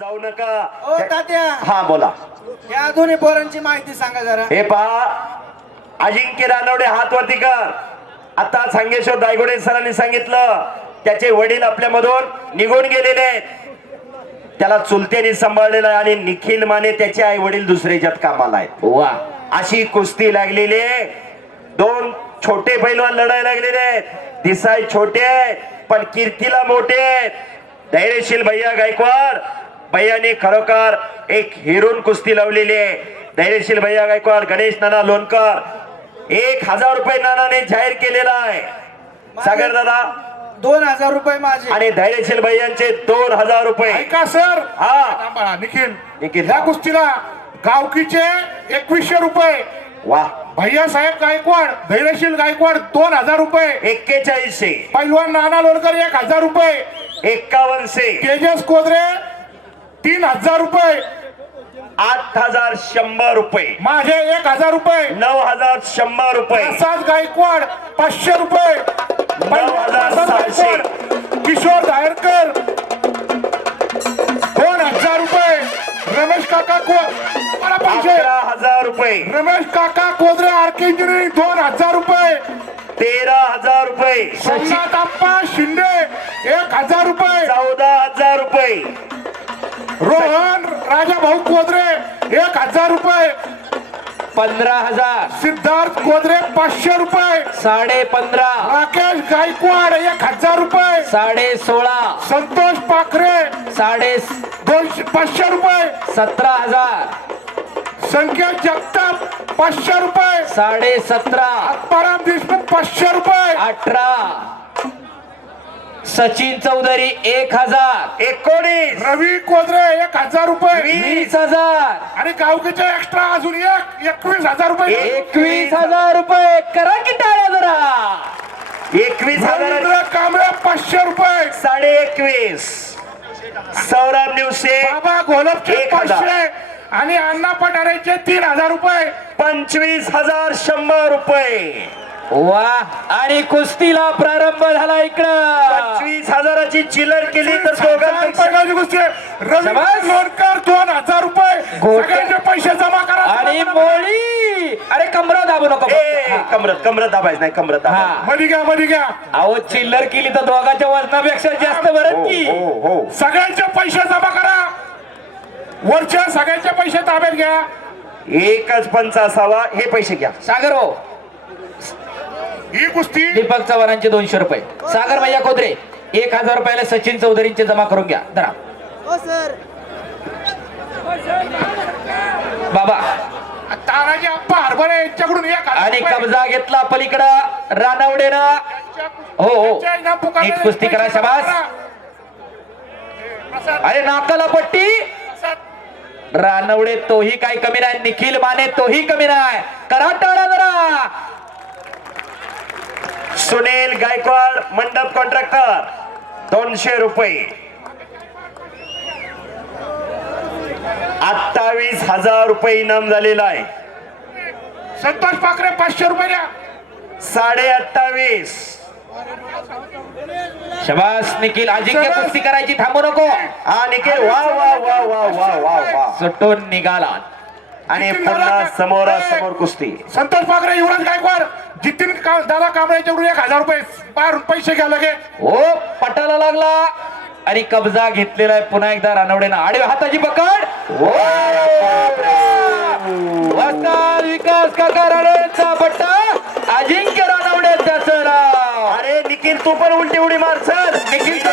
जाऊ नका. ओ तात्या. हा बोला. या दोन्ही पोरांची माहिती सांगा जरा. हे पहा अजिंक्य रानवडे हात वरती कर. आता सांगेश्वर दायगोडे सरांनी सांगितलं त्याचे वडील आपल्यामधून निघून गेलेले आहेत. त्याला चुलत्याने सांभाळलेलं आहे आणि निखिल माने त्याचे आई वडील दुसऱ्याच्यात कामाला आहेत. वा. अशी कुस्ती लागलेली आहे. दोन छोटे पैलवान लढायला लागलेले आहेत. दिसाय छोटे आहेत पण कीर्तीला मोठे आहेत. धैर्यशील भैया गायकवाड भैयाने खरोखर एक हिरून कुस्ती लावलेली आहे. धैर्यशील भैया गायकवाड गणेश नाना लोणकर. एक हजार रुपये नानाने जाहीर केलेला आहे. सागर दादा. दोन हजार रुपये माझे. आणि धैर्यशील भैयांचे दोन हजार रुपये. ऐका सर. हा. थांबा, निखिल. निखिल. ह्या कुस्तीला गावकीचे एकवीसशे रुपये. वा. भैया साहेब गायकवाड धैर्यशील गायकवाड दोन हजार रुपये. एक्केचाळीसशे. पैलवान नाना लोणकर एक हजार रुपये. एक्कावनशे तेजस कोदरे तीन हजार रुपये. आठ हजार शंभर रुपये. माझे एक हजार रुपये. नऊ हजार शंभर रुपये. प्रसाद गायकवाड पाचशे रुपये. पैलवान प्रसाद सहाशे. किशोर दायरकर दोन हजार रुपये. रमेश काका को मला अकरा हजार रुपये. रमेश काका कोदरे आर्के इंजिनिअरिंग दोन हजार रुपये. तेरा हजार रुपये. सोमनाथ आप्पा शिंदे एक हजार रुपये. चौदा हजार रुपये. रोहन राजा भाऊ कोदरे एक हजार रुपये. पंधरा हजार. सिद्धार्थ कोदरे पाचशे रुपये. साडे पंधरा. राकेश गायकवाड एक हजार रुपये. साडे सोळा. संतोष पाखरे साडे दोनशे पाचशे रुपये. सतरा हजार. संकेत जगताप पाचशे रुपये. साडे सतरा. आत्माराम देशमुख पाचशे रुपये. अठरा. सचिन चौधरी एक हजार. एकोणीस. रवी कोदरे एक हजार रुपये. वीस हजार. आणि गावकीचे एक्स्ट्रा अजून एक एकवीस हजार रुपये. एकवीस हजार रुपये. करा की टाळ्या जरा. एकवीस हजार. रवींद्र कांबळे पाचशे रुपये. साडे एकवीस. सौरभ निवसे बाबा घोलपचे एक हजार. पाचशे. आणि अण्णा पठारेचे तीन हजार रुपये. पंचवीस हजार शंभर रुपये. वा आणि कुस्तीला प्रारंभ झाला इकडं. पंचवीस हजाराची चिलर केली तर दोघांपेक्षा पहिल्याची गोष्टी आहे. रवी शाबास. लोणकर दोन हजार रुपये. गोटे. सगळ्यांचे पैसे जमा करा आणि मोळी. अरे कमरा दाबू नको हा. कमरत कमरत दाबायच नाही कमरत दाबायचं. हा. मध्ये घ्या मध्ये घ्या. अहो चिल्लर केली तर दोघांच्या वजनापेक्षा जास्त बरं हो की. हो हो. सगळ्यांचे पैसे जमा करा. वरच्या सगळ्यांचे पैसे ताब्यात घ्या. एकच पंच असावा हे पैसे घ्या. सागर भाऊ ही कुस्ती? दीपक चव्हाणांचे दोनशे रुपये. सागर भैया खोदरे एक हजार रुपयाला सचिन चौधरींचे जमा करून घ्या. धरा. हो सर. बाबा. तानाजी आप्पा हरभरे यांच्याकडून एक हजार आणि रुपये. कब्जा घेतला पलीकडं रानवडेनं. हो हो. पुकारले नीट कुस्ती करा शाबास. प्रसाद- अरे नाकाला पट्टी. प्रसाद रानवडे तोही काही कमी नाही निखिल माने तोही कमी नाही. करा टाळा जरा. सुनील गायकवाड मंडप कॉन्ट्रॅक्टर दोनशे रुपये. अठ्ठावीस हजार रुपये इनाम झालेला आहे. संतोष पाखरे पाचशे रुपये द्या. साडे अठ्ठावीस. शबास निखिल अजिंक्य कुस्ती करायची थांबू नको. हा निखिल वा वा वा वा वा वा वा. सुटून निघाला. आणि पुन्हा समोरासमोर कुस्ती. संतोष पाखरे युवराज गायकवाड. का- दादा कांबळेच्याकडून एक हजार रुपये बाहेरून पैसे घ्या लगे. हो पटाला लागला. आणि कब्जा घेतलेला आहे पुन्हा एकदा रानवडेनं. आडव्या हाताची पकड. हो, वस्ताद विकास काका राणेंचा पट्टा. अजिंक्य रानवडे त्याचं नाव अरे निखिल तू पण उलटी उडी मार सर निखिल